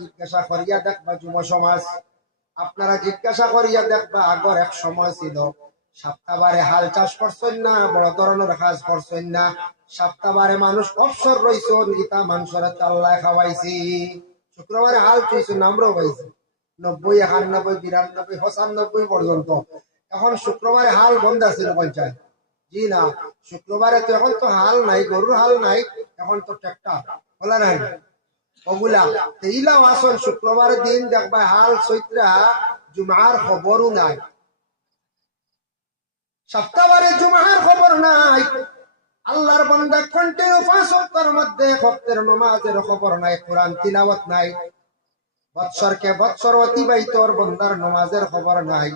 জিজ্ঞাসা করিয়া দেখবা যুব সমাজ। আপনারা জিজ্ঞাসা করিয়া দেখবা আগর এক সময় ছিল। সপ্তাহবারে হাল চাষ করছেন না, বড় ধরনের কাজ করছেন না। সপ্তাহবারে মানুষ অবসর রইছ ইতা মানুষের চাল্লায় খাওয়াইছি শুক্রবারে হাল চুইছে নামরও নব্বই, একানব্বই, বিরানব্বই, পঁচানব্বই পর্যন্ত। এখন শুক্রবারে হাল বন্ধ আছিল পঞ্চায়েত। জি না, শুক্রবারে তো এখন তো হাল নাই, গরুর হাল নাই, এখন তো ট্রাক্টর বলা নাই শুক্রবার দিন দেখবা হাল চৈত্রা, জুমার খবরও নাই। সপ্তাহবারে জুমার খবর নাই। আল্লাহর বন্দা কন্টিনিউ পাঁচ সপ্তাহের মধ্যে ভক্তের নমাজের খবর নাই, কোরআন তিলাওয়াত নাই। বৎসরকে বৎসর অতিবাহিত ওর বন্দার নমাজের খবর নাই।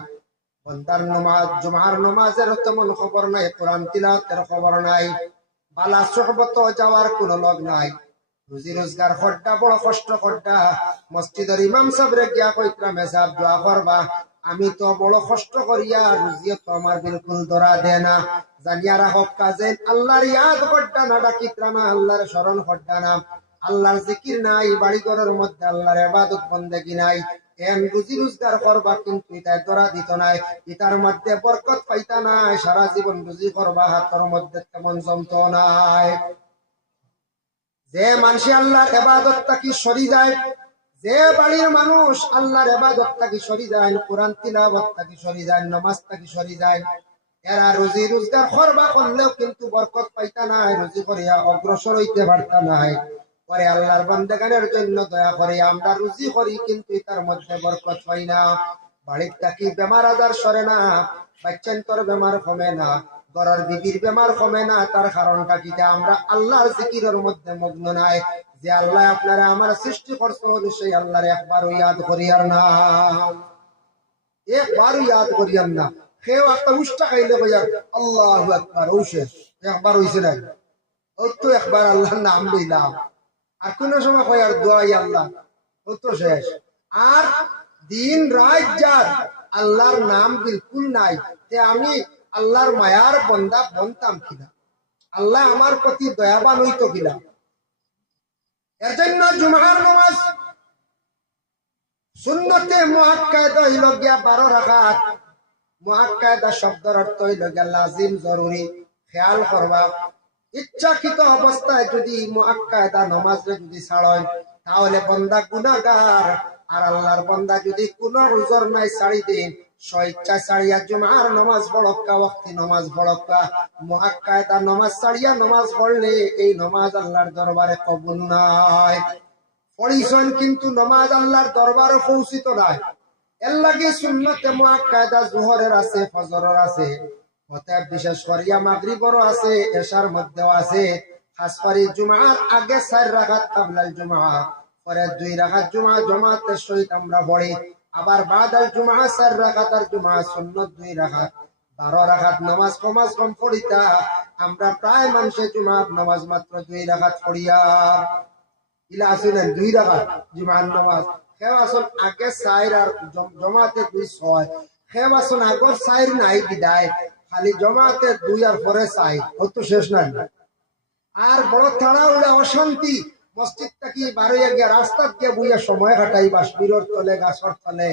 বন্দার নমাজ, জুমার নমাজের তেমন খবর নাই, কোরআন তিলাওয়াতের খবর নাই। বালা যাওয়ার কোন লগ নাই। রুজি রোজগার খড্ডা বড় কষ্ট খড্ডা মসজিদের ইমাম সাহেবরে গিয়া দোয়া করবা। আমি তো বড় কষ্ট করিয়া রুজিও তো আমার বিলকুল ধরা দে না। জানিয়া রাখক কাজে আল্লাহর ইয়াদ খড্ডা না ডাকিত্রা না আল্লাহর স্মরণ খড্ডা না। আল্লাহর জিকির নাই, বাড়ি ঘরের মধ্যে আল্লাহর ইবাদত বন্দেগি নাই। মানুষ আল্লাহর এবাদত তাকি সরি যায়? কোরআন তিলাবত তাকি সরি যায়? নমাজ তাকি সরি যায়? এরা রুজি রোজগার করবা করলেও কিন্তু বরকত পাইতা নাই, রুজি করিয়া অগ্রসর হইতে পারতা নাই। পরে আল্লাহর বান্দাগানের জন্য দয়া করে আমরা রুজি করি, কিন্তু তার মধ্যে বরকত পাই না। বাড়ির থাকি বেমার আজার সরে না? বাচ্চান্তর বেমার কমে না? গড়ার বিবির বেমার কমে না? তার কারণটা আমরা আল্লাহর জিকিরের মধ্যে মগ্ন নাই, যে আল্লাহ আপনারা আমার সৃষ্টি সেই আল্লাহর একবারও ইয়াদ করিয়ার না। একবারও ইয়াদ করিয়ার না। সেও একটা উষ্টা খাইলে আল্লাহ একবার ঔষধ একবার হইছে না ও তো একবার আল্লাহর নাম লইলাম। আর কোন সময় কয়, আর দোয়াই আল্লাহ তো শেষ। আর দিন রাত যার, আল্লাহর নাম বিলকুল নাই। যে আমি আল্লাহর মায়ার বন্দা বনতাম কিনা? আল্লাহ আমার প্রতি দয়াবান হইতো কিনা? এর জন্য জুমার নামাজ সুন্নতে মুহাক্কায়দা হইল গিয়া বারো রাখাত মুহাক্কায়দা শব্দের অর্থ হইল গিয়া লাজিম, জরুরি। খেয়াল করবা ইচ্ছাকৃত অবস্থায় যদি মুআক্কাদা নামাজে যদি ছাড়েন, তাহলে বন্দা গুনাহগার। আর আল্লাহর বন্দা যদি কোনো উজর নাই ছাড়ি দিন, স্বেচ্ছা ছাড়িয়া জুমার নামাজ পড়ক্কা, ওয়াক্তি নামাজ নামাজ ছাড়িয়া নামাজ পড়লে এই নামাজ আল্লাহর দরবারে কবুল নাই। পড়িছেন কিন্তু নামাজ আল্লাহর দরবারে পৌঁছিত নাই। এর লাগে সুন্নতে মুআক্কাদা জোহরের আছে, ফজরের আছে। অতএব বিশেষ করিয়া মাগরিবরও আছে, এশার মধ্যেও আছে। খাস করে জুমার আগে চার রাখাত কাবলাল জুমা, পরে দুই রাখাত জুমা জমাতের সহিত আমরা পড়ি। আবার বাদাল জুমা, চার রাখাত আর জুমা, সুন্নত দুই রাখাত বারো রাখাত নামাজ কমাজ কম পড়িতা, আমরা প্রায় মানুষের জুমার নামাজ মাত্র দুই রাখাত পড়িয়া। ইলা আসলেন দুই রাখাত জুমার নামাজ। কেউ আসল আগে চার আর জমাতে দুই ছয়। কেউ আসল আগর চার নাই বিদায়। খালি জমাতে দুই আর পরে চাই, ও তো শেষ নাই। আর বড় তাড়া উড়ে অশান্তি মসজিদ থাকি বারোয়া গিয়া রাস্তাত গিয়ে বুইয়া সময় কাটাই বা বিরোর তলে, গাছর তলে,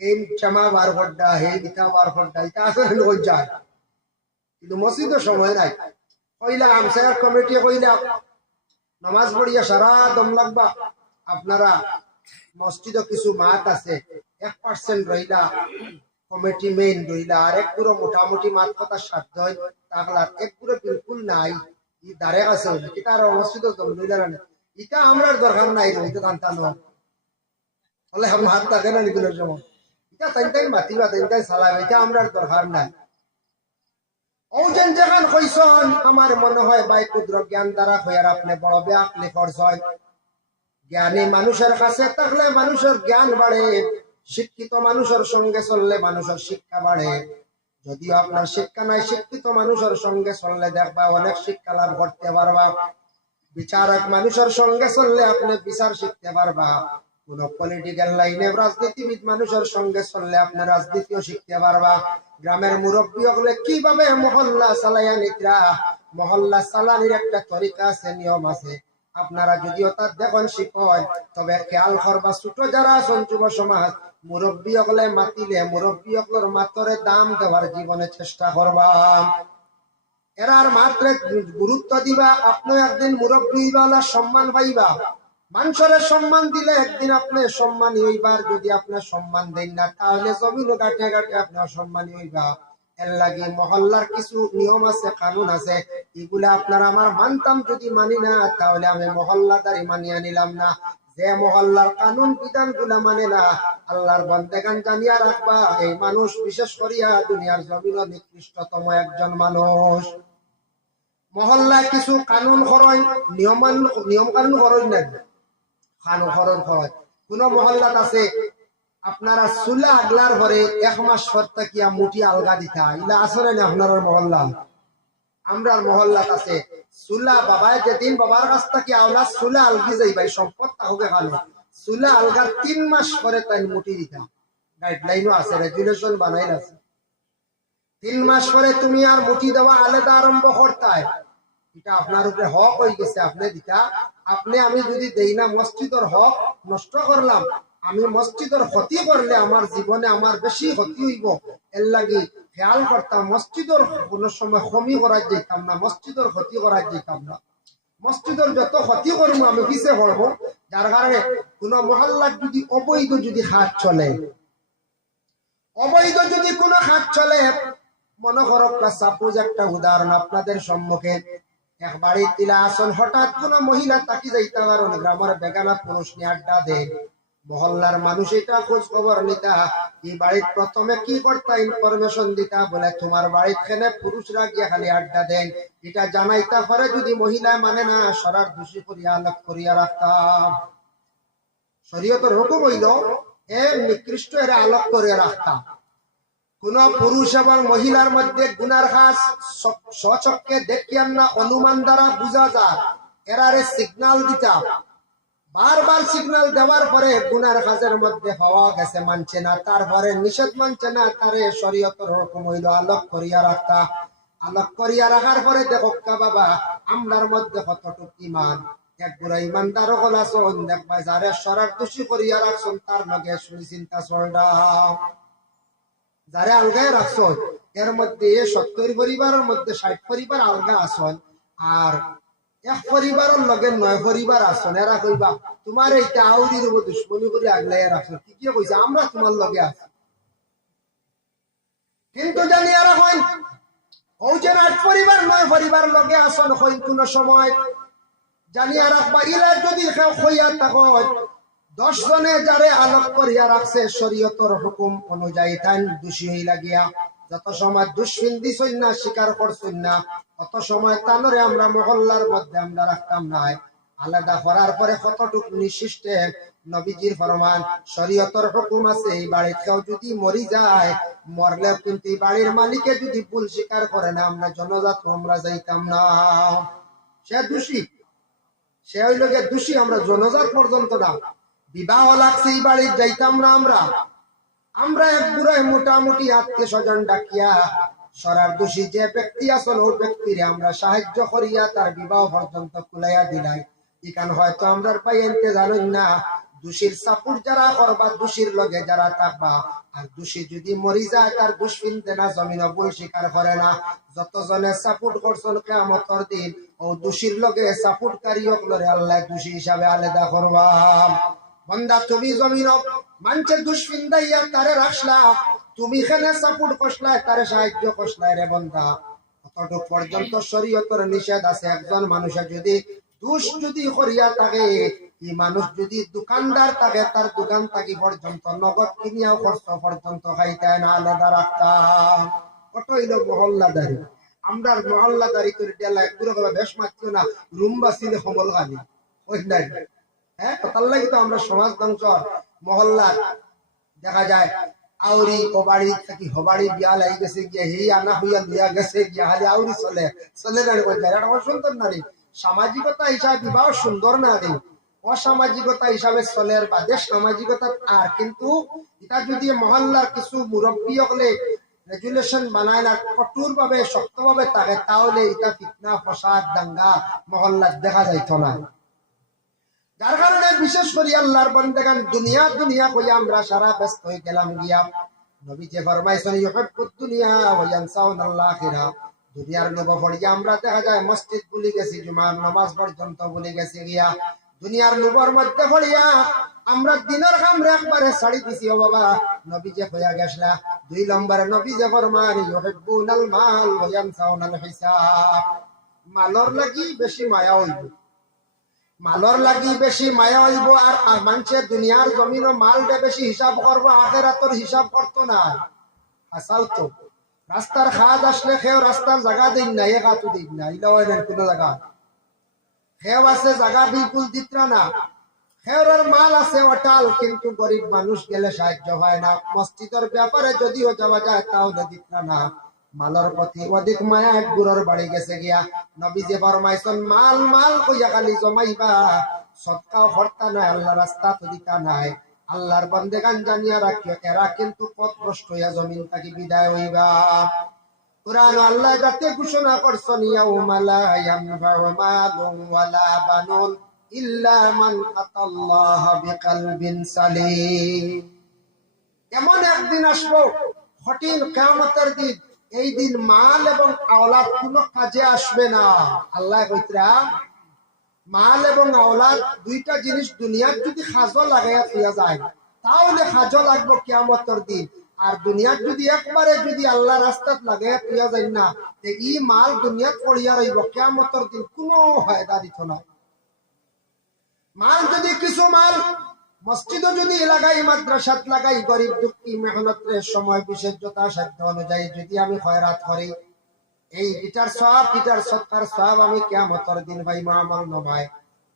এই ক্ষমা বার ঘণ্টা এই মিঠা বার ঘণ্টা এটা আসলে ওই যায় কিন্তু মসজিদের সময় নাই। কইলা আমসার কমিটি কইলা, নামাজ পড়িয়া সারা দম লাগবা। আপনারা মসজিদে কিছু মাঠ আছে, এক পার্সেন্ট রইলা। কমিটি মেইন রইলা। আর এক পুরো মোটামুটি মাত কথা সাধ্য হয়। তাহলে এক পুরো বিলকুল নাই। ই দাঁড়ে আছে এটা আর মসজিদ রইলা না এটা আমরা দরকার নাই রইতে জানতা নয় বলে আমার হাত থাকে না নিগুলোর সময় এটা তাই তাই মাতিবা, তাই তাই চালাবে। এটা আমরা দরকার নাই। ওজন যেখান কইসন আমার মনে হয় বাই ক্ষুদ্র জ্ঞান দ্বারা হইয়ার আপনি বড় ব্যাপলি করছেন জ্ঞানী মানুষের কাছে থাকলে মানুষের জ্ঞান বাড়ে। শিক্ষিত মানুষের সঙ্গে চললে মানুষের শিক্ষা বাড়ে। যদিও আপনার শিক্ষা নাই, শিক্ষিত মানুষের সঙ্গে চললে দেখবা অনেক শিক্ষা লাভ করতে পারবা। বিচারক মানুষের সঙ্গে চললে আপনি বিচার শিখতে পারবা। কোন পলিটিক্যাল লাইনে রাজনীতিবিদ মানুষের সঙ্গে চললে আপনি রাজনীতিও শিখতে পারবা। গ্রামের মুরব্বী হলে কীভাবে মহল্লা চালাইয়া নিত্রা? মহল্লা চালানির একটা তরিকা আছে, নিয়ম আছে। আপনারা যদিও তার দেখুন শিখন তবে খেয়াল করবা, ছোট যারা আছেন, যুব সমাজ মুরব্বী হলে মাতিলে মুরব্বী হকলের মাতরে দাম দেওয়ার জীবনে চেষ্টা করবা এরার মাত্রে গুরুত্ব দিবা, আপনি একদিন মুরব্বী বালা সম্মান পাইবা। মানুষের সম্মান দিলে একদিন আপনি সম্মানী হইবার যদি আপনি সম্মান দেন না, তাহলে জমিন গাঁটে গাঁটে আপনি অসম্মানী হইবা এর লাগে মহল্লার কিছু নিয়ম আছে, কানুন আছে এগুলা আপনারা আমার মানতাম যদি মানি না, তাহলে আমি মহল্লাদারি মানিয়ে নিলাম না। যে মহল্লার কানুন বিধানগুলা মানে না, আল্লাহর বন্দেগান জানিয়া রাখবা, এই মানুষ বিশেষ করিয়া দুনিয়ার জমিন নিকৃষ্টতম একজন মানুষ। মহল্লায় কিছু কানুন খরচ নিয়ম নিয়ম কানুন খরচ নাই। কানুন খরচ খরচ কোন মহল্লাত আছে, আপনারা চুলা আগলার পরে এক মাস পর তাকিয়া মুটি আলগা দিতা, ইলা আসরে না আপনার মহল্লা আমরার মহল্লাত আছে বাবাই যেদিন বাবার কাছ থেকে চুলা আলগি যাইবাই সম্পদ তাহকে খালে চুলা আলগার তিন মাস পরে তাই মুটি দিতা। গাইডলাইনও আছে বানাই আছে। তিন মাস পরে তুমি আর মুঠি দেওয়া আলাদা আরম্ভ করতায় এটা আপনার উপরে হক হয়ে গেছে, আপনি দিতা। আপনি আমি যদি দেই না মসজিদর হক নষ্ট করলাম আমি মসজিদর ক্ষতি করলে আমার জীবনে আমার বেশি ক্ষতি হইব। এর লাগি খেয়াল করতাম মসজিদর কোনো সময় কমি করা যেতাম না, মসজিদর ক্ষতি করা যেতাম না। মসজিদর যত ক্ষতি করব আমি পিছে করব যার কারণে কোন মহল্লার যদি অবৈধ যদি হাত চলে, অবৈধ যদি কোনো হাত চলে, মনে করো সাপোজ একটা উদাহরণ আপনাদের সম্মুখে। এক বাড়ির তিলা আসন, হঠাৎ কোন মহিলা তাকি যাইতে পারেন গ্রামের বেগানা পুরুষ নিয়ে আড্ডা দেয়। মহল্লার মানুষ এটা খোঁজ খবর নিতা। এই বাড়ির প্রথমে কি করতা ইনফরমেশন দিতা? বলে, তোমার বাড়ির খেনে পুরুষরা গিয়ে খালি আড্ডা দেন। এটা জানাইতা পরে যদি মহিলা মানে না, সরার দোষী করিয়া আলোক করিয়া রাখতাম। শরীয়তের হুকুম হইল এ নিকৃষ্ট এর আলোক করিয়া রাখতাম। কোন পুরুষ এবং মহিলার মধ্যে গুনার কাজ স্বচক্ষে দেখিয়ান না, অনুমান দ্বারা বোঝা যায়। এরারে সিগনাল দিতা বারবার সিগনাল দেওয়ার পরে গুনার কাজের মধ্যে হওয়া গেছে, মানছে না, তারপরে নিষেধ মানছে না, তারে শরীয়তের হুকুম হইল, আলোক করিয়া রাখতা আলোক করিয়া রাখার পরে দেখো, কা বাবা, আমরার মধ্যে কতটুক ইমান এক গুড়া ইমানদার হল আসন দেখবা যারে সরার দোষী করিয়া রাখছন, তার লগে শুনি চিন্তা চলডা যারে আলগায় রাখছ এর মধ্যে সত্তর পরিবারের মধ্যে ষাট পরিবার আলগা আসন আর এক পরিবারের নয় পরিবার আসন এরা কইবা তোমার আউরি দেবো দুশ্মনী করে আগলাই রাখছ ঠিকই কইছে আমরা তোমার লগে আছি। কিন্তু জানি হৌছেন আট পরিবার নয় পরিবার লগে হইন কোন সময়। জানিয়া রাখবা ইলা যদি হইয়া থাকো দশ জনে যারে আলোক করিয়া রাখছে শরীয়তর হুকুম অনুযায়ী তাই দোষী হইলা গিয়া যত সময় দুষ্ফিন্দি না স্বীকার করছেন না তত সময় তানরে আমরা মহল্লার মধ্যে আমরা রাখতাম নাই। আলাদা করার পরে কতটুকু নিঃশিষ্টে নবীজির ফরমান, শরীয়তর হুকুম আছে, এই বাড়ির কেউ যদি মরি যায় মরলে কিন্তু এই বাড়ির মালিকে যদি ভুল স্বীকার করে না, আমরা জনজাত, আমরা যাইতাম না। সে দোষী। সে হইল গিয়ে দোষী, আমরা জনজাত পর্যন্ত না। বিবাহ লাগছে এই বাড়ির, যাইতাম না আমরা। আমরা এক বুড়ায় মোটামুটি আত্মীয় স্বজন ডাকিয়া সরার দোষী যে ব্যক্তি আসল ওই ব্যক্তিরে আমরা সাহায্য করিয়া তার বিবাহ পর্যন্ত কুলাইয়া দিলাই। ইকান হয়তো আমরা পাই এনতে জানেন না। দোষীর সাপুর যারা করবা, দোষীর লগে যারা থাকবা, আর দোষী যদি মরি যায়, তার দোষ ফিনতে না জমিন ভুল স্বীকার করে না। যত যতজনে সাপোর্ট করছেন কেমতর দিন, ও দোষীর লগে সাপোর্ট কারিয়ক লরে আল্লাহ দোষী হিসাবে আলাদা করবা। বন্দা তুমি জমিন মানুষের দুষ্পিন্দাইয়া তারে রাখলা। তুমি এখানে সাপোর্ট করলা, তারে সাহায্য করলা রে বন্দা। কতটুক পর্যন্ত শরীয়তের নিষেধ আছে। একজন মানুষের যদি দুষ যদি করিয়া থাকে এই মানুষ যদি দোকানদার থাকে, তার দোকান থাকি পর্যন্ত, নগদ কিনিয়া খরচ পর্যন্ত খাইতে না, আলাদা রাখতাম কত হইল মহল্লাদারি। আমরা মহল্লাদারি করে ডেলা পুরো বেশ মাত্র না, রুম বাসিলে সমল গানি হ্যাঁ সামাজিকতা হিসাবে বিবাহ সুন্দর না রে। অসামাজিকতা হিসাবে চলের বাদে সামাজিকতা আর। কিন্তু এটা যদি মহল্লার কিছু মুরব্বী হলে রেগুলেশন বানায় না কঠোর ভাবে শক্ত ভাবে থাকে, তাহলে এটা ফিতনা, ফসাদ, দাঙ্গা মহল্লার দেখা যাইত না। যার কারণে বিশেষ করে আল্লাহর বন্দেগান দুনিয়া দুনিয়া কইয়া আমরা সারা ব্যস্ত হয়ে গেলাম গিয়া। নবী যে ফরমাইছেন ইউহিব্বুদ দুনিয়া ওয়া ইয়ানসাউনাল আখিরা দুনিয়ার লোভ পড়িয়া আমরা দেখা যায় মসজিদ ভুলে গেছি, জুমার নামাজ পর্যন্ত ভুলে গেছি গিয়া। দুনিয়ার লোভর মধ্যে পড়িয়া আমরা দিনের কামরে একবারে ছাড়ি দিছি, ও বাবা, নবী যে হইয়া গেছলা, দুই নম্বরে নবী যে ফরমান ইউহিব্বুনাল মাল ওয়া ইয়ানসাউনাল হিসাব মালর লাগি বেশি মায়া হইব। মালর লাগি বেশি মায়া হইব আর মানুষের দুনিয়ার জমিন মালটা বেশি হিসাব করব আখেরাতর হিসাব করতো না হাসাও তো রাস্তার খাজ আসলে খেয়েও রাস্তার জায়গা দিন না এ কাতু দিন না ইলা হয় কোনো জায়গা খেয়েও আছে জায়গা বিলকুল দিতরা না। খেয়ের মাল আছে অটাল, কিন্তু গরিব মানুষ গেলে সাহায্য হয় না। মসজিদের ব্যাপারে যদিও যাওয়া যায় তাহলে দিতরা না। মালের প্রতি অধিক মায়া এক গুরুর বাড়ি গেছে গিয়া। নবী যে ফরমাইছেন, মাল মাল কইয়া খালি জমাইবা। সৎকাও হর্তা নাই আল্লাহ রাস্তা তো দিতা নাই। আল্লাহর বন্দেগান জানিয়া রাখিও, এরা কিন্তু পথভ্রষ্ট হইয়া জমিন থাকি বিদায় হইবা। কোরআন আল্লাহ যাতে ঘোষণা করছেন, ইয়াউমা লা ইয়ানফাউ মালুন বানুন ইল্লা মান আতাল্লাহ বিকলবিন সালিম। এমন একদিন আসব, কঠিন কিয়ামতের দিন এই দিন মাল এবং আওলাদ কোনো কাজে আসবে না। আল্লাহ কইতরা মাল এবং আওলাদ দুইটা জিনিস দুনিয়ার যদি খাজো লাগাইয়া দিয়া যায়, তাহলে খাজো লাগবো কিয়ামতের দিন। আর দুনিয়ার যদি একবারে যদি আল্লাহ রাস্তাত লাগাইয়া দিয়া যায় না, তে ই মাল দুনিয়াত পড়িয়া রইব, কিয়ামতের দিন কোনো ফায়দা দিত না। মাল যদি কিছু মাল মসজিদও যদি লাগাই মাদ্রাসাত লাগাই, গরিব দুঃখী মেহনতের সময় বিশেষ যথাসাধ্য অনুযায়ী যদি আমি খয়রাত করি, এই গিটার সব গিটার সৎকার সব আমি কেমতর দিন ভাই মামল নভাই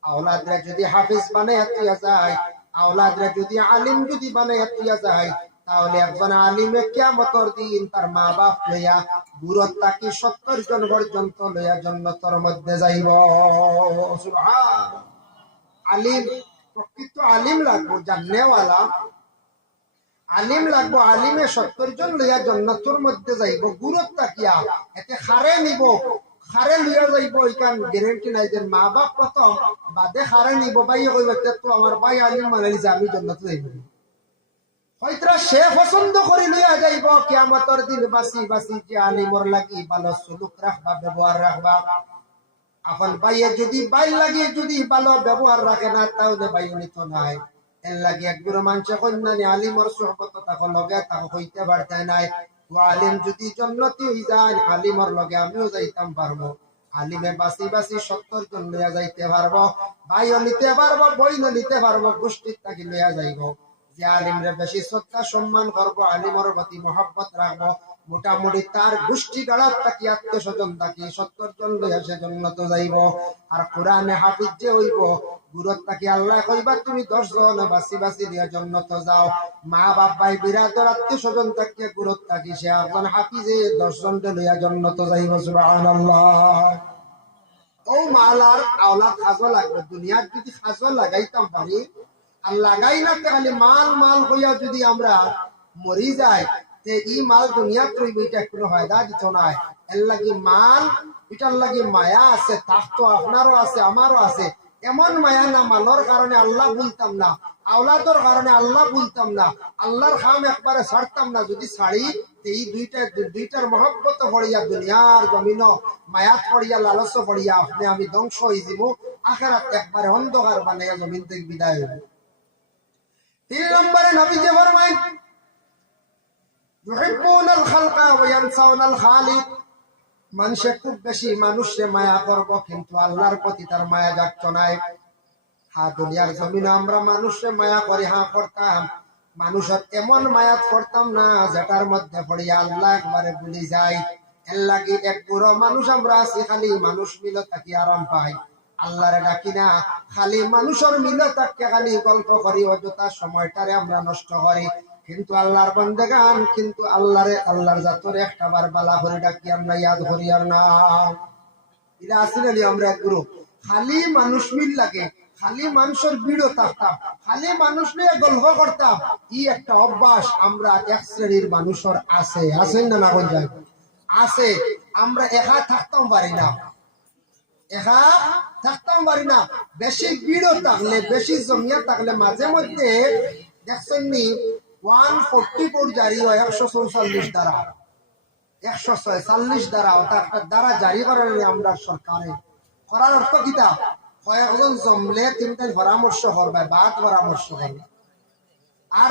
আওলাদরা যদি হাফিজ বানাই তুইয়া যায়। আওলাদরা যদি আলিম যদি বানাই তুইয়া যায়। তাহলে একজন আলিমে কেমতর দিন তার মা বাপ লইয়া দূরত তাকে সত্তর জন পর্যন্ত লইয়া জন্নতর মধ্যে যাইব। আলিম প্রকৃত আলিম লাগবো জাননেওয়ালা আলিম লাগবো, আলিমে সত্তর জন লইয়া জন্নতর মধ্যে যাইব গুরুত তাকিয়া এতে খারে নিব। খারে লইয়া যাইব ইকান গ্যারেন্টি নাই যে মা বাপ প্রথম বাদে খারে নিব, ভাই কইব "তে আমার ভাই আলিম মানে যে আমি জন্নত যাইব। হয়তো সে পছন্দ করে লইয়া যাইব, কিয়ামতর দিন বাসি বাসি যে আলিমর লাগি ভালো সুলুক রাখবা, ব্যবহার রাখবা। এখন বাইয়ে যদি বাইর লাগে, যদি ভালো ব্যবহার রাখে না, তাহলে বাইও নিত নাই। এর লাগে একগুলো মানুষে কন্যানি আলিমর সহবত তাকে লগে তাকে হইতে পারতে নাই। ও আলিম যদি জন্নতি হই যায়, আলিমর লগে আমিও যাইতাম পারব। আলিমে বাসি বাসি সত্তর জন লইয়া যাইতে পারব। ভাইও নিতে পারব বইনও নিতে পারব, গোষ্ঠীর তাকে লইয়া যাইব। যে আলিমরে বেশি শ্রদ্ধা, সম্মান করব আলিমর প্রতি মহব্বত রাখব মোটামুটি তার গোষ্ঠী গাড়ার তাকি আত্মীয় স্বজন তাকি সত্তর জন লইয়া সে যাইব। আর কোরআনে হাফিজ যে হইব, গুরত তাকি আল্লাহ কইবা, তুমি দশ জন বাসি বাসি দিয়া যাও। মা, বাপ, ভাই আত্মীয় স্বজন গুরত সে হাফিজে দশ জন লইয়া যাইব ও মালার খাজো লাগবে, দুনিয়ার যদি খাজো লাগাইতাম পারি আর লাগাই না তে খালি মাল মাল হইয়া যদি আমরা মরি যাই, তে ই মাল দুনিয়াত রইব, এটা কোনো ফায়দা দিত নাই। এর লাগি মাল, এটার লাগি মায়া আছে তাক তো আপনারও আছে, আমারও আছে। এমন মায়া না মালর কারণে আল্লাহ বলতাম না আওলাদর কারণে আল্লাহ বলতাম না আল্লাহর খাম একবারে ছাড়তাম না, যদি ছাড়ি, তে এই দুইটা দুইটার মহব্বত পড়িয়া দুনিয়ার জমিন মায়াত পড়িয়া লালস পড়িয়া আপনি আমি ধ্বংস হয়ে দিব আখারাত একবারে অন্ধকার বানাইয়া জমিন থেকে বিদায় হইব। তিন নম্বরে নবীজি ফরমায় ইউহিব্বুনাল খালকা ওয়া ইয়ানসাউনাল খালিক মানুষে খুব বেশি মানুষে মায়া করব, কিন্তু আল্লাহর প্রতি তার মায়া যাচ্ছ নাই। হা, দুনিয়ার জমিনে আমরা মানুষে মায়া করি, হা, করতাম। মানুষের এমন মায়াত করতাম না, যেটার মধ্যে পড়িয়া আল্লাহ একবারে ভুলি যাই এর লাগি এক পুরো মানুষ আমরা আছি, খালি মানুষ মিলে থাকি আরাম পাই। আল্লাহরে ডাকি না খালি মানুষের মিল থাকতে খালি গল্প করি, অযথা সময়টারে আমরা নষ্ট করি। কিন্তু আল্লাহর বন্দেগান, কিন্তু আল্লাহরে, আল্লাহর জাতরে একটা বার বালা করে ডাকি, আমরা ইয়াদ করি আর না। এটা আসিল আমরা এক গ্রুপ খালি মানুষ মিল লাগে, খালি মানুষের ভিড়ও থাকতাম, খালি মানুষ নিয়ে গল্প করতাম। ই একটা অভ্যাস, আমরা এক শ্রেণির মানুষের আছে। আছেন না না আছে, আমরা একা থাকতাম পারি না। একা থাকতাম পারি না। বেশি ভিড়ও থাকলে, বেশি জমিয়া থাকলে মাঝে মধ্যে, দেখছেন নি, ওয়ান ফোরটি ফোর জারি হয়, একশো চৌচল্লিশ দ্বারা। একশো ছয়চল্লিশ দ্বারা, অর্থাৎ দ্বারা জারি করার আমরা সরকারে করার অর্থ কিতা কয়েকজন জমলে পরামর্শ করবে পরামর্শ করবে। আর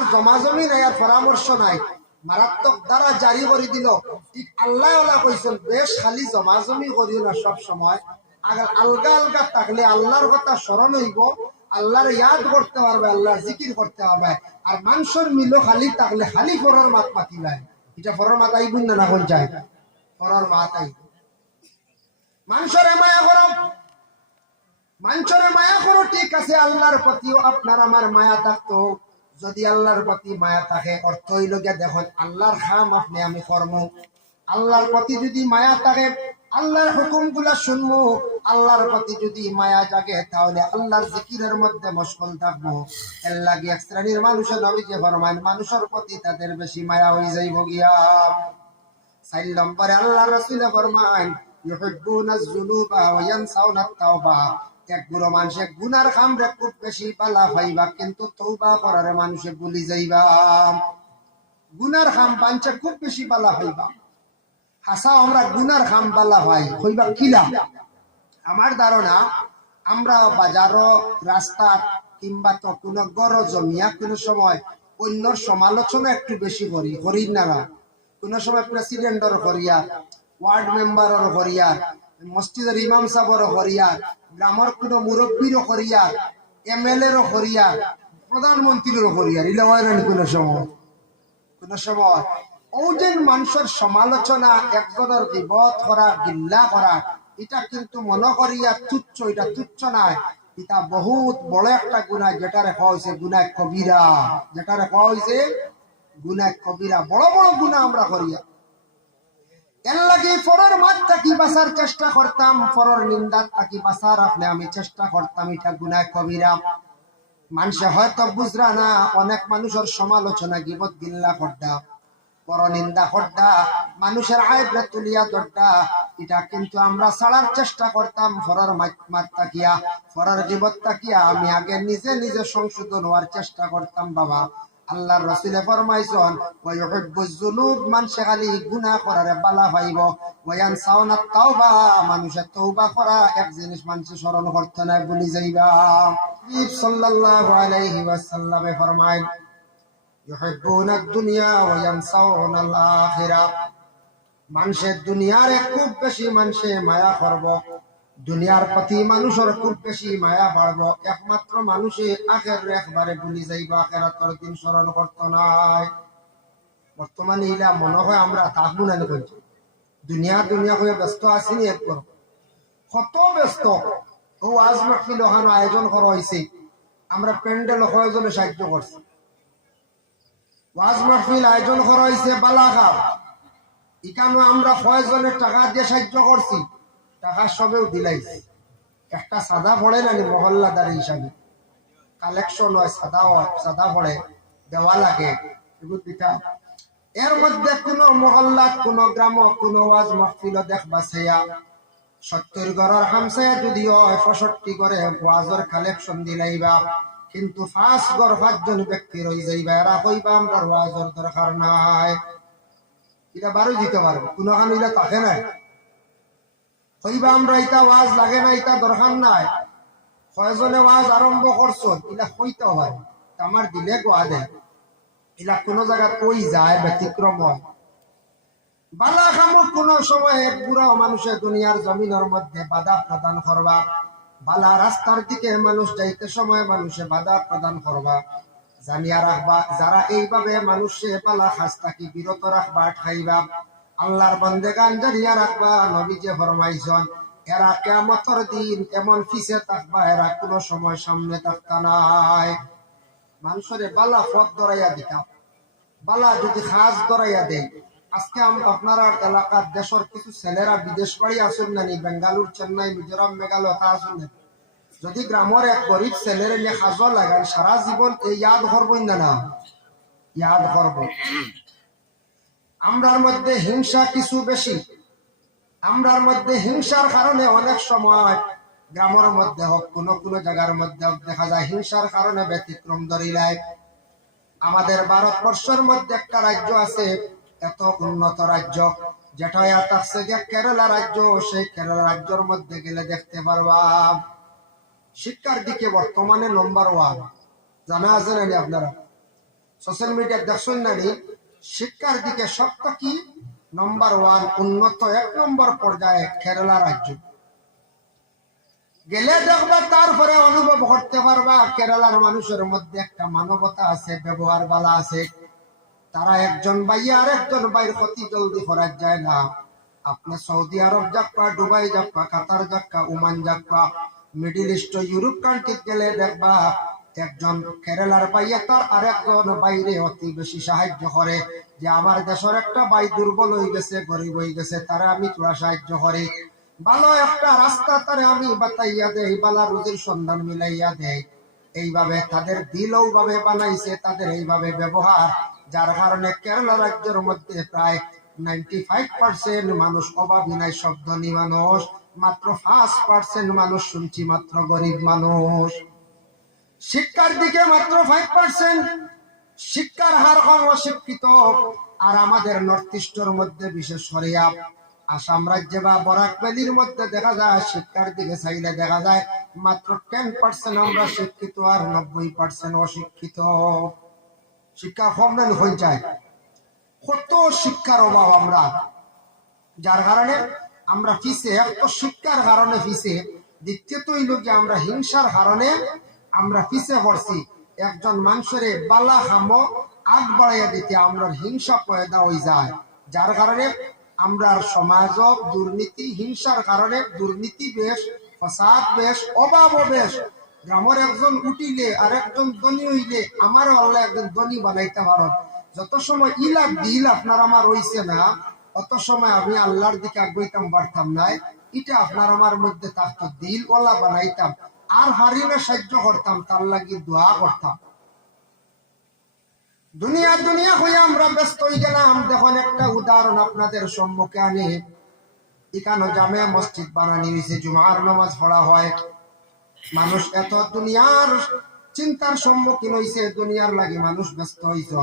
নাই, আর পরামর্শ নাই। মারাত্মক দ্বারা জারি করে দিল। ঠিক আল্লাহ কইছেন, বেশ খালি জমাজমি করিও না সব সময়। আগে আলগা আলগা থাকলে আল্লাহর কথা স্মরণ হইব, আল্লাহর ইয়াদ করতে পারবে, আল্লাহর জিকির করতে পারবে। আর মানুষের মিল খালি থাকলে খালি ফরর মাত মাতিবে এটা ফরর মাত আইবুন না না কোন যায়? ফরর মাত আইব। মায়া করো। মায়া করো, ঠিক আছে, আল্লাহর প্রতিও আপনার আমার মায়া থাকতো। যদি আল্লাহর প্রতি মায়া থাকে অর্থ হইল গিয়া আল্লাহর খাম আপনি আমি কর্ম। আল্লাহর প্রতি যদি মায়া থাকে আল্লাহর হুকুমগুলা শুনব, আল্লাহর প্রতি যদি মায়া জাগে, তাহলে আল্লাহর জিকিরের মধ্যে মশগুল থাকব। এর লাগে এক শ্রেণির মানুষের নবী যে ফরমান মানুষের প্রতি তাদের বেশি মায়া হয়ে যাইব গিয়া। চার নম্বরে আল্লাহ রসুলে ফরমান ইউহিব্বুনা ওয়া তাওবা। এক মানুষে গুনার খামরে খুব বেশি পালা পাইবা কিন্তু তৌবা করারে মানুষে ভুলি যাইবা। গুনার খাম বাঞ্চে খুব বেশি পালা পাইবা হাসা আমরা গুনার খাম পালা পাই হইবা কিলা? আমার ধারণা, আমরা বাজারও রাস্তা কিংবা তো কোনো গড় জমিয়া কোনো সময় অন্যর সমালোচনা একটু বেশি করি করি না কোন সময় প্রেসিডেন্টর হরিয়ার ওয়ার্ড মেম্বারর হরিয়ার মসজিদের ইমাম সাহর হরিয়ার গ্রামের কোন মুরব্বীর হরিয়ার এম এল এর হরিয়ার প্রধানমন্ত্রীর হরিয়ার ইলে হয় না কোন সময়? কোন সময়। ওজন মানুষের সমালোচনা একজনের বিপদ করা, গিল্লা করা, এটা কিন্তু মনে করিয়া তুচ্ছ, এটা তুচ্ছ নয় এটা বহুত বড় একটা গুণা যেটারে খাওয়া হয়েছে গুনায় কবিরা। যেটারে খাওয়া হয়েছে গুনায় কবিরা। বড় বড় গুণা আমরা করিয়া। এর লাগে পরের মাঠ থাকি বাঁচার চেষ্টা করতাম পরের নিন্দার থাকি বাঁচার আপনি আমি চেষ্টা করতাম, এটা গুনায় কবিরা। মানুষে হয়তো বুঝরা না, অনেক মানুষের সমালোচনা, গিবত, গিল্লা করদা পরনিন্দা করদা মানুষের আয়ব্রে তুলিয়া দরদা এটা কিন্তু আমরা ছাড়ার চেষ্টা করতাম, ফরার মাত তাকিয়া ফরার গিবত তাকিয়া আমি আগে নিজে নিজে সংশোধন হওয়ার চেষ্টা করতাম, বাবা। আল্লাহর রসুলে ফরমাইছন ওয়া ইউহিব্বুজ যুনুব মানুষে খালি গুনাহ করারে বালা পাইব ওয়া ইয়ানসাউনা তাওবা মানুষে তওবা করা এক জিনিস মানুষে স্মরণ করতে না ভুলি যাইবা। সাল্লাল্লাহু আলাইহি ওয়াসাল্লামে ফরমায় ইউহিব্বুনা দুনিয়া ওয়া ইয়ানসাউনা আখিরা মানুষের দুনিয়ারে খুব বেশি মানুষে মায়া করব। দুনিয়ার প্রতি মানুষের খুব বেশি মায়া বাড়ব। একমাত্র মানুষে আখের একবারে ভুলি যাইব, আখেরাতর দিন স্মরণ করতো নাই। বর্তমানে ইলা মনে হয় আমরা থাকব না বলছি দুনিয়া দুনিয়া হয়ে ব্যস্ত আসিনি একবার কত ব্যস্ত। ও আজ মাহফিল ওখানে আয়োজন করা হয়েছে আমরা প্যান্ডেল কয়েকজনে সাহায্য করছি। ওয়াজ মাহফিল আয়োজন করা হয়েছে আমরা কয়েকজনের টাকা দিয়ে সাহায্য করছি। টাকা সবেও একটা সাদা পড়ে নানি মহল্লাদার হিসাবে? কালেকশন হয়, সাদা সাদা পড়ে, দেওয়া লাগে। এর মধ্যে কোন মহল্লাত কোন গ্রাম, কোন ওয়াজ মাহফিল দেখবা সেয়া সত্তর হামসায়া যদি পঁয়ষট্টি করে ওয়াজের কালেকশন দিলাইবা। কিন্তু পাঁচ ঘর পাঁচজন ব্যক্তি রই যাইবা। এরা কইবা আমরা দরকার নাই। এটা বারো দিতে পারব। কোনো কান এটা থাকে নাই কইবা আমরা এটা ওয়াজ লাগে না, এটা দরকার নাই। ওয়াজ আরম্ভ করছ, এটা কইতে আমার দিলে গোয়া দেয়। এলা কোনো জায়গা কই যায়, ব্যতিক্রম হয়। বালা খামত কোন সময় এক বুড়া মানুষের দুনিয়ার জমিনের মধ্যে বাধা প্রদান করবা। বালা রাস্তার দিকে মানুষ যাইতে সময় মানুষে বাধা প্রদান করবা। জানিয়া রাখবা, যারা এইভাবে মানুষে বালা থাকি বিরত রাখবা, খাইবা, আল্লাহর বন্দে গান জানিয়া রাখবা নবী যে ফরমাইছন, এরা কেমতর দিন এমন ফিসে থাকবা, এরা কোনো সময় সামনে থাকতা নাই। মানুষের বালা পথ ধরাইয়া দিতাম। বালা যদি খাস ধরাইয়া দেয় আজকে আমরা আপনার এলাকার দেশের কিছু ছেলেরা বিদেশ বাড়ি আসুন নানি, বেঙ্গালুর, চেন্নাই, মিজোরাম মেঘালয় তা আসুন না যদি গ্রামের এক গরিব ছেলের নিয়ে সাজ লাগান সারা জীবন এই ইয়াদ করবই না না? ইয়াদ করব আমরার মধ্যে হিংসা কিছু বেশি আমরার মধ্যে হিংসার কারণে অনেক সময় গ্রামের মধ্যে হোক কোনো কোনো জায়গার মধ্যে হোক দেখা যায় হিংসার কারণে ব্যতিক্রম ধরিলায় আমাদের ভারতবর্ষের মধ্যে একটা রাজ্য আছে এত উন্নত রাজ্য যেটা আছে যে কেরালা রাজ্য, সেই কেরালা রাজ্যের মধ্যে গেলে দেখতে পারবা। শিক্ষার দিকে বর্তমানে নম্বর ওয়ান জানা আছে নানি আপনারা? সোশ্যাল মিডিয়া দেখছেন নানি শিক্ষার দিকে সবটা কি? নম্বর ওয়ান উন্নত এক নম্বর পর্যায়ে কেরালা রাজ্য। গেলে দেখবা তারপরে অনুভব করতে পারবা, কেরালার মানুষের মধ্যে একটা মানবতা আছে ব্যবহার বালা আছে। তারা একজন ভাইয়া আর একজন ভাইয়ের ক্ষতি জলদি করা যায় না। আপনি সৌদি আরব যাক্কা দুবাই যাক্কা কাতার যাক্কা ওমান যাক্কা মিডিল ইস্ট ইউরোপ কান্ট্রি গেলে দেখবা একজন কেরালার ভাইয়া তার আরেকজন বাইরে অতি বেশি সাহায্য করে যে আমার দেশের একটা ভাই দুর্বল হয়ে গেছে, গরিব হয়ে গেছে, তারা আমি তোরা সাহায্য করে। ভালো একটা রাস্তা তারে আমি বাতাইয়া দেই, বালা রুজির সন্ধান মিলাইয়া দেই। এইভাবে তাদের দিলও ভাবে বানাইছে, তাদের এইভাবে ব্যবহার যার কারণে কেরালা রাজ্যের মধ্যে প্রায় নাইনটি ফাইভ পার্সেন্ট মানুষ অভাবী নাই শব্দনী মানুষ, মাত্র পাঁচ পার্সেন্ট মানুষ শুনছি মাত্র গরিব মানুষ। শিক্ষার দিকে মাত্র ফাইভ পার্সেন্ট শিক্ষার হার কম অশিক্ষিত আর আমাদের নর্থ ইস্টের মধ্যে বিশেষ করে আসাম রাজ্যে বা বরাক ভ্যালির মধ্যে দেখা যায়, শিক্ষার দিকে চাইলে দেখা যায়, মাত্র টেন পার্সেন্ট আমরা শিক্ষিত আর নব্বই পার্সেন্ট অশিক্ষিত। শিক্ষা কম হয়ে যায়। কত শিক্ষার অভাব আমরা। যার কারণে আমরা ফিসে এত শিক্ষার কারণে ফিসে। দ্বিতীয়ত হইল কি আমরা হিংসার কারণে আমরা পিছে পড়ছি। একজন মানুষের বালা হামো আগ বাড়াইয়া দিতে আমরা হিংসা পয়দা হয়ে যায়। যার কারণে আমরা সমাজ দুর্নীতি, হিংসার কারণে দুর্নীতি বেশ, ফসাদ বেশ অভাব বেশ। গ্রামের একজন উঠিলে আর একজন ধনী হইলে আমারও আল্লাহ একজন ধনী বানাইতে পারেন যত সময় ইলাপ দিল আপনার আমার হইছে না অত সময় আমি আল্লাহর দিকে আগাইতাম পারতাম নাই। এটা আপনার আমার মধ্যে থাকতো, দিল ওলা বানাইতাম। আর হারিনে সাহায্য করতাম, তার লাগি দোয়া করতাম। দুনিয়া দুনিয়া হয়ে আমরা ব্যস্ত হয়ে গেলাম। দেখুন, একটা উদাহরণ আপনাদের সম্মুখে আনি। এখানে জামে মসজিদ বানানি হয়েছে জুমার নামাজ পড়া হয়। মানুষ এত দুনিয়ার চিন্তার সম্মুখীন হয়েছে দুনিয়ার লাগে মানুষ ব্যস্ত হয়েছে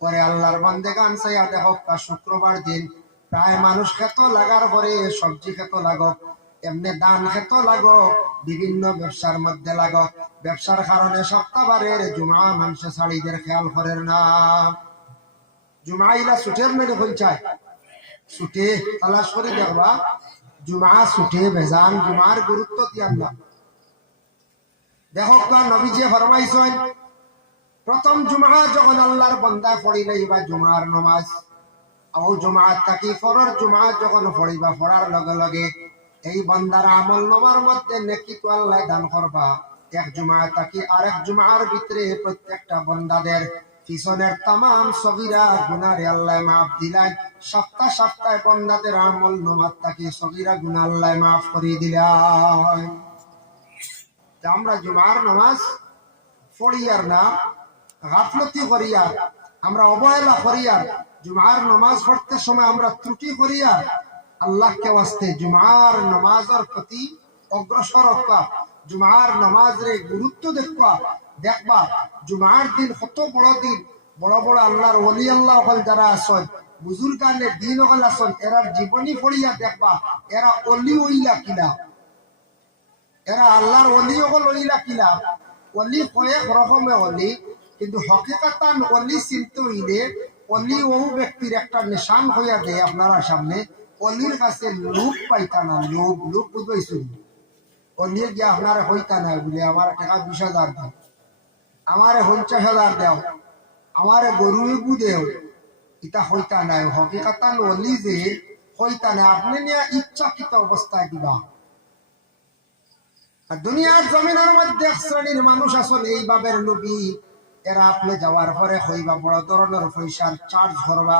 পরে আল্লাহর বান্দে গান চাইয়া দেখো শুক্রবার দিন, প্রায় মানুষ খেত লাগার পরে সবজি খেত লাগক এমনি দান খেত লাগো বিভিন্ন ব্যবসার মধ্যে লাগো ব্যবসার কারণে সপ্তাহবারের জুমা মানুষে শাড়িদের খেয়াল করেন না। জুমা ইলা ছুটের মেরে পঞ্চায় ছুটে তালাশ করে দেখবা, জুমা ছুটে, বেজান জুমার গুরুত্ব দিয়ান না। দেখো নবীজি ফরমাইছেন, প্রথম জুমা যখন আল্লাহর বন্দা পড়িলে বা জুমার নমাজ ও জুমা তাকি ফরর জুমা যখন পড়িবা পড়ার লগে লগে, এই বন্দার আমল নমার মধ্যে নেকি তো আল্লাহ দান করবা। এক জুমা তাকি আরেক জুমার ভিতরে প্রত্যেকটা বন্দাদের পিছনের তাম সগিরা গুনারে আল্লাহ মাফ দিলাই সপ্তাহ সপ্তাহে বন্দাদের আমল নমার তাকি সগিরা গুনা আল্লাহ মাফ করে দিলাই আমরা জুমার নামাজ পড়িয়ার না, গাফলতি করিয়ার, আমরা অবহেলা করিয়ার, জুমার নামাজ পড়তে সময় আমরা ত্রুটি করিয়ার, আল্লাহকে ওয়াস্তে জুমার নামাজের প্রতি অগ্রসর হওয়া, জুমার নামাজের গুরুত্ব দেখবা দেখবা, জুমার দিন কত বড় দিন, বড় বড় আল্লাহর অলি আল্লাহ হল যারা আসন বুজুর্গানে দিন হল আসন এরার জীবনী পড়িয়া দেখবা, এরা অলি ওইলা কিনা। এরা আল্লাহর অলি হল ওইলা কিনা অলি কয়েক রকমে অলি কিন্তু হকিকাতান অলি চিনতে হইলে অলি বহু ব্যক্তির একটা নিশান হইয়া দেয় আপনারা সামনে অলির কাছে লোক পাইতা না লোক লোক বুঝবাইছো অলির গিয়ে আপনারা হইতা না বলে, আমার টাকা বিশ হাজার দাও, আমারে পঞ্চাশ হাজার দেও, আমারে গরু গু দেও ইটা হইতা নাই। হকিকাতান অলি যে হইতা নাই, আপনি নিয়ে ইচ্ছাকৃত অবস্থায় দিবা। দুনিয়ার জমিনের মধ্যে এক শ্রেণির মানুষ আসলে এইভাবে নবী। এরা আপনি যাওয়ার পরে হইবা বড় ধরনের পয়সার চার্জ করবা।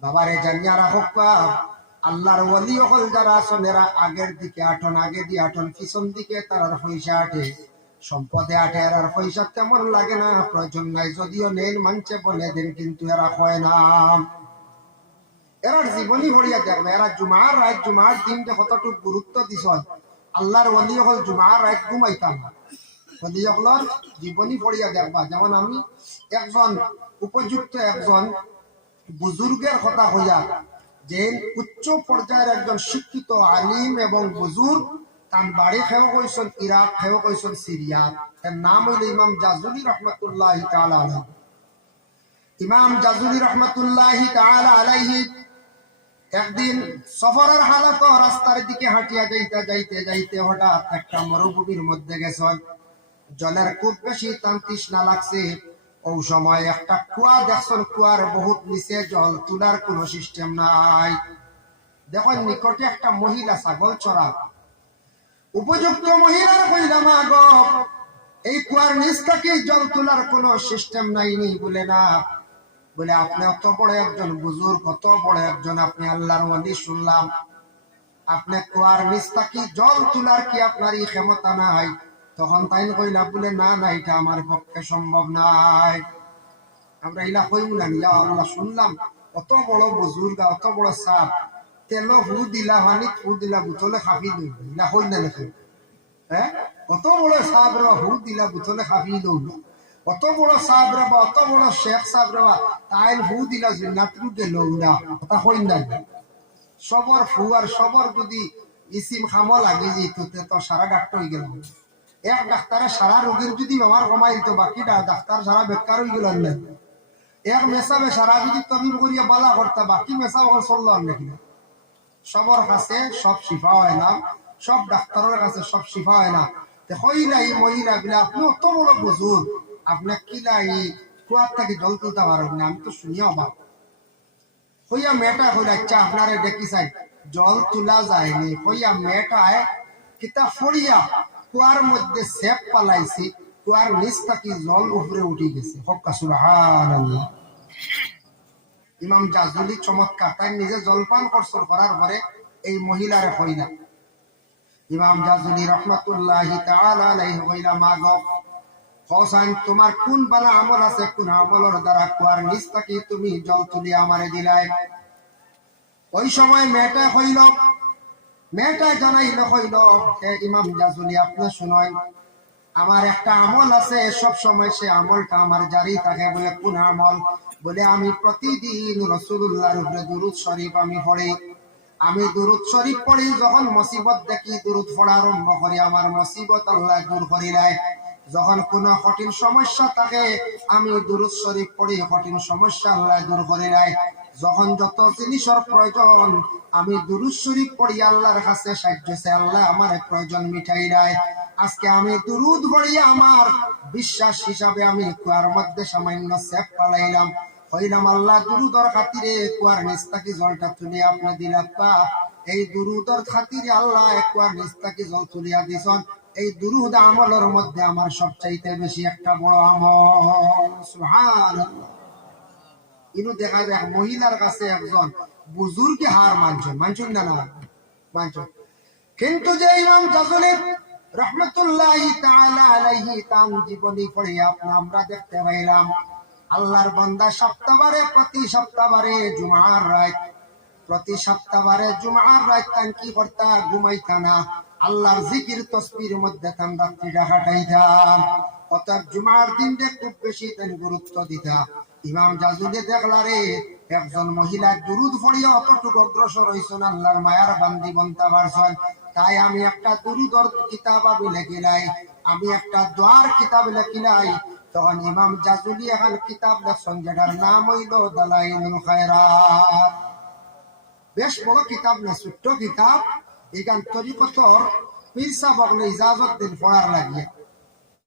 বাবারে জানিয়া রাখবা আল্লাহর ওলি হল যারা আছেন, এরা আগের দিকে আঠন আগে দিয়ে আঠন পিছন দিকে তারার পয়সা আটে। সম্পদে আটে এরার পয়সা তেমন লাগে না, প্রয়োজন নাই, যদিও নেন, মানছে, বলে দেন, কিন্তু এরা হয় না। এরার জীবনী ভরিয়া দেখবে, এরা জুমার রাত, জুমার দিনটা কতটুকু গুরুত্ব দিছ আল্লাহর ওলি হল জুমার রাত ঘুমাইতাম। না ওলি জীবনী ভরিয়া দেখবা, যেমন আমি একজন উপযুক্ত একজন বুজুর্গের কথা হইয়া যে উচ্চ পর্যায়ের একজন শিক্ষিত আলিম এবং বুজুর্গ, তার বাড়ি খেয়ে কইছেন ইরাক খেয়ে কইছেন সিরিয়া। তার নাম হইল ইমাম জাজুলি রহমতুল্লাহ আলাইহি। ইমাম জাজুলি রহমতুল্লাহ তাআলা আলাইহি একদিন সফরের হালত রাস্তার দিকে হাঁটিয়া যাইতে যাইতে যাইতে হঠাৎ একটা মরুভূমির মধ্যে গেছেন জলের খুব বেশি তান তৃষ্ণা লাগছে। ও সময় একটা কুয়া দেখছেন, কুয়ার বহুত নিচে জল তোলার কোন সিস্টেম নাই। দেখুন নিকটে একটা মহিলা ছাগল চড়া। উপযুক্ত মহিলার কইলাম আগ এই কুয়ার নিচ থেকে জল তোলার কোন সিস্টেম নাই নি, বলে, না। বলে, আপনি অত বড় একজন বুজুর্গ কত বড় একজন আপনি আল্লাহর ওয়ালি শুনলাম। আপনি কুয়ার নিচ থেকে জল তোলার কি আপনার এই ক্ষমতা নাই? তখন তাই কইলা, বলে, না না, এটা আমার পক্ষে সম্ভব নাই। আমরা ইলা কইব না ইয়া আল্লাহ, শুনলাম। অত বড় বুজুর্গ, অত বড় সাপ। তেল হু দিলা হানি হু দিলা, বুতলে খাফি দিল। ইলা কই না নাকি হ্যাঁ? অত বড় সাপ হু দিলা, বুতলে খাফি দিল। অত বড় সাপ রে অত বড় শেখ সাপ রে বা তাই হু দিলা জিন্নাতরু গেল না, কথা কই না সবর ফু আর সবর যদি ইসিম খামো লাগে যেত তো সারা ডাক্তার হয়ে গেল। এক ডাক্তারে সারা রোগীর যদি বেমার কমাই দিত বাকিটা ডাক্তার সারা বেকার হয়ে গেল না এক মেসাবে সারা যদি তবিব করিয়া বালা করতে বাকি মেসা ওখানে চলল নাকি সবর কাছে সব শিফা হয় না সব ডাক্তারের কাছে সব শিফা হয় না। হইলা এই মহিলা বিলা আপনি অত বড় বুঝুন আপনার কিলা এই কুয়ার থেকে জল তুলতে পারবেন না, আমি তো শুনিয়া অবাক। হইয়া মেয়েটা হইলা আচ্ছা আপনারে দেখি চাই জল তোলা যায়নি। হইয়া মেয়েটায় কিতা ফড়িয়া কুয়ার মধ্যে সেপ পালাইছি, কুয়ার নিচ থাকি জল উপরে উঠে গেছে। হক্কা সুবহানাল্লাহ। ইমাম জাজুলি চমৎকার, তাই নিজে জলপান করছর করার পরে এই মহিলারে হইলা ইমাম জাজুলি রহমতুল্লাহ তাআলা আলাইহি হইলা তোমার কোন বালা আমল আছে, কোন আমলের দ্বারা কুয়ার নিচ থাকি তুমি জল তুলি আমারে দিলাই। ওই সময় মেয়েটা হইল, মেয়েটা জানাইল হইল হে ইমাম জাজুলি শুনয় আমার একটা আমল আছে, সব সময় সে আমলটা আমার জারি থাকে বলে কোন আমল? বলে, আমি প্রতিদিন দুরুদ শরীফ আমি পড়ি। আমি দুরুদ শরীফ পড়ি যখন মুসিবত দেখি, দুরুদ পড়া আরম্ভ করি, আমার মুসিবত আল্লাহ দূর করি নাই যখন কোনো কঠিন সমস্যা থাকে, আমি দুরুদ শরীফ পড়ি, কঠিন সমস্যা আল্লাহ দূর করি নাই যখন যত জিনিসের প্রয়োজন, আমি দুরুদ শরীফ পড়ি, আল্লাহর কাছে সাহায্য চাই, আল্লাহ আমার প্রয়োজন মিটাই দেয়। আজকে আমি দুরুদ পড়ি, আমার বিশ্বাস হিসাবে আমি কুয়ার মধ্যে সামান্য সেফ পালাইলাম। হইলাম আল্লাহ দুরুদর খাতিরে, কুয়ার নিস্তাকি জলটা তুলি আপনি দিলাপ্পা এই দুরুদর খাতিরে আল্লাহ কুয়ার নিস্তাকি জল তুলিয়া দিছন। এই দুরুদ আমলের মধ্যে আমার সবচাইতে বেশি একটা বড় আমল। ইনু দেখা যায় মহিলার কাছে একজন বুজুর্গে হার না না? কিন্তু যে ইমাম রহমতুল্লাহ তাআলা আলাইহি তাম জীবনী পড়ে আমরা দেখতে পাইলাম, আল্লাহর বান্দা সপ্তাহবারে, প্রতি সপ্তাহবারে জুমার রাত, প্রতি সপ্তাহবারে জুমার রাত তান কি করতা ঘুমাইতা না আল্লাহর জিকির, তসবির মধ্যে রাত্রিটা কাটাইতাম অর্থাৎ জুমার দিনটা খুব বেশি তান গুরুত্ব দিতা। ইমাম জাজুলে দেখলা রে, একজন মহিলা দুরুদ পড়িয়া অতটুকু অগ্রসর হইছেন আল্লাহর মায়ার বান্দি বন্তা পারছেন তাই আমি একটা দুরুদর কিতাব আমি লেখিলাই আমি একটা দোয়ার কিতাব লেখিলাই তখন ইমাম জাজুলি এখন কিতাব লেখছেন যেটার নাম হইল দালাইলুল খায়রাত। বেশ বড় কিতাব না, ছোট্ট কিতাব। এখান তরিকতর পীর সাহেব ইজাজত দিন পড়ার লাগিয়া।